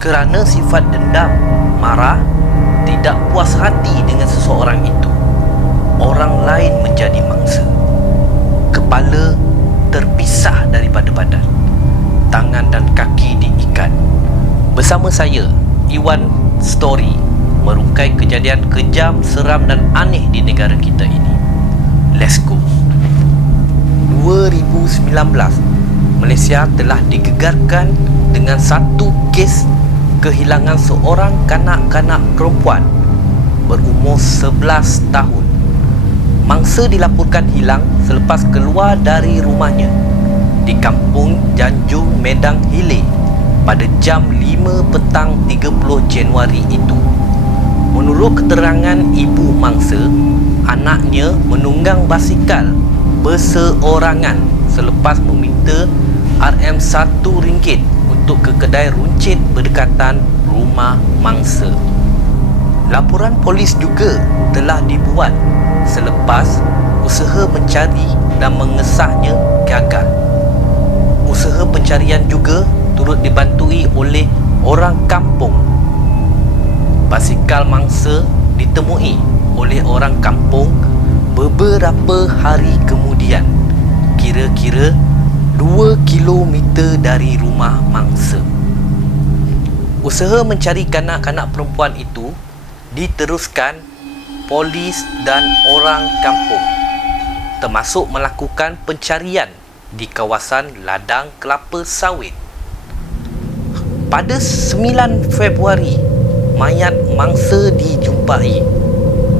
Kerana sifat dendam, marah, tidak puas hati dengan seseorang itu, orang lain menjadi mangsa. Kepala terpisah daripada badan, tangan dan kaki diikat. Bersama saya, Iwan Story, merungkai kejadian kejam, seram dan aneh di negara kita ini. Let's go. 2019, Malaysia telah digegarkan dengan satu kes kehilangan seorang kanak-kanak perempuan berumur 11 tahun. Mangsa dilaporkan hilang selepas keluar dari rumahnya di kampung Janjung Medang Hilir pada jam 5 petang 30 Januari itu. Menurut keterangan ibu mangsa, anaknya menunggang basikal berseorangan selepas meminta RM1 untuk ke kedai runcit berdekatan rumah mangsa. Laporan polis juga telah dibuat selepas usaha mencari dan mengesahnya gagal. Usaha pencarian juga turut dibantui oleh orang kampung. Basikal mangsa ditemui oleh orang kampung beberapa hari kemudian, kira-kira 2 kilometer dari rumah mangsa. Usaha mencari kanak-kanak perempuan itu diteruskan polis dan orang kampung, termasuk melakukan pencarian di kawasan ladang kelapa sawit. Pada 9 Februari, mayat mangsa dijumpai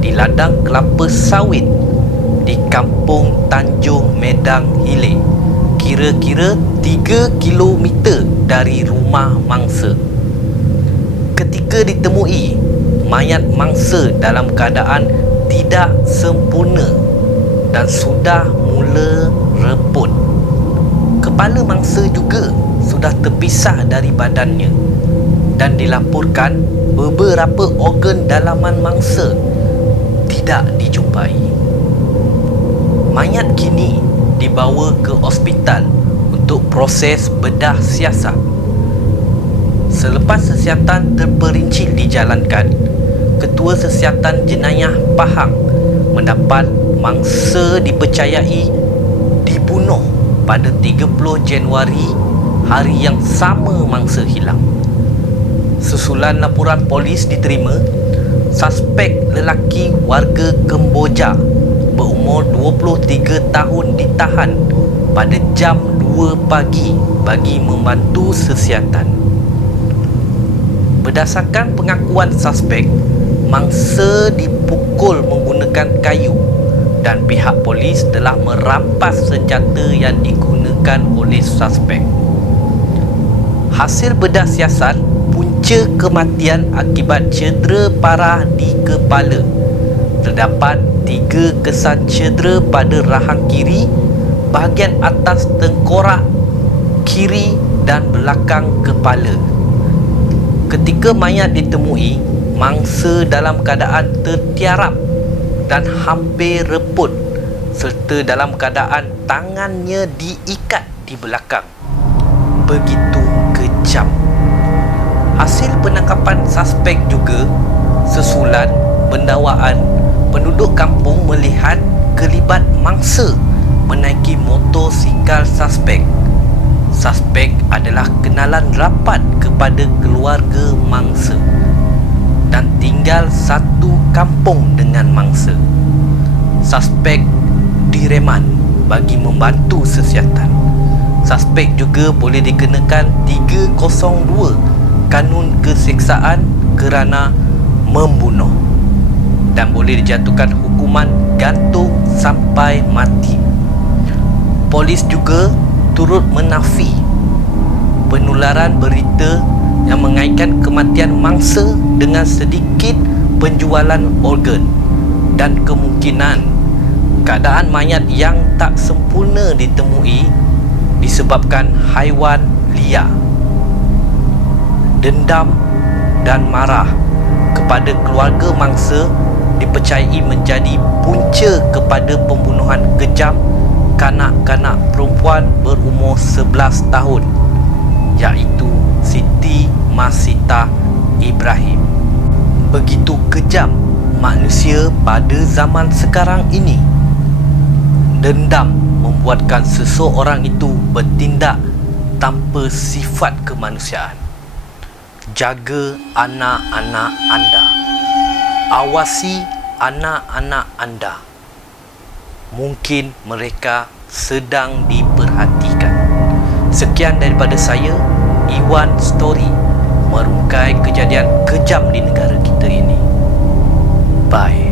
di ladang kelapa sawit di kampung Tanjung Medang Hilir, kira-kira 3 kilometer dari rumah mangsa. Ketika ditemui, mayat mangsa dalam keadaan tidak sempurna dan sudah mula reput. Kepala mangsa juga sudah terpisah dari badannya dan dilaporkan beberapa organ dalaman mangsa tidak dijumpai. Mayat kini dibawa ke hospital untuk proses bedah siasat. Selepas siasatan terperinci dijalankan, Ketua Siasatan Jenayah Pahang mendapat mangsa dipercayai dibunuh pada 30 Januari, hari yang sama mangsa hilang. Susulan laporan polis diterima, suspek lelaki warga Kemboja berumur 23 tahun ditahan pada jam 2 pagi bagi membantu siasatan. Berdasarkan pengakuan suspek, mangsa dipukul menggunakan kayu dan pihak polis telah merampas senjata yang digunakan oleh suspek. Hasil bedah siasat, punca kematian akibat cedera parah di kepala. Terdapat 3 kesan cedera pada rahang kiri, bahagian atas tengkorak kiri dan belakang kepala. Ketika mayat ditemui, mangsa dalam keadaan tertiarap dan hampir reput, serta dalam keadaan tangannya diikat di belakang. Begitu kejam. Hasil penangkapan suspek juga sesulan pendakwaan, penduduk kampung melihat kelibat mangsa menaiki motosikal suspek. Suspek adalah kenalan rapat kepada keluarga mangsa dan tinggal satu kampung dengan mangsa. Suspek direman bagi membantu siasatan. Suspek juga boleh dikenakan 302 Kanun Keseksaan kerana membunuh dan boleh dijatuhkan hukuman gantung sampai mati. Polis juga turut menafi penularan berita yang mengaitkan kematian mangsa dengan sedikit penjualan organ dan kemungkinan keadaan mayat yang tak sempurna ditemui disebabkan haiwan liar. Dendam dan marah kepada keluarga mangsa dipercayai menjadi punca kepada pembunuhan kejam kanak-kanak perempuan berumur 11 tahun, iaitu Siti Masita Ibrahim. Begitu kejam manusia pada zaman sekarang ini. Dendam membuatkan seseorang itu bertindak tanpa sifat kemanusiaan. Jaga anak-anak anda. Awasi anak-anak anda. Mungkin mereka sedang diperhatikan. Sekian daripada saya, Iwan Story, merungkai kejadian kejam di negara kita ini. Bye.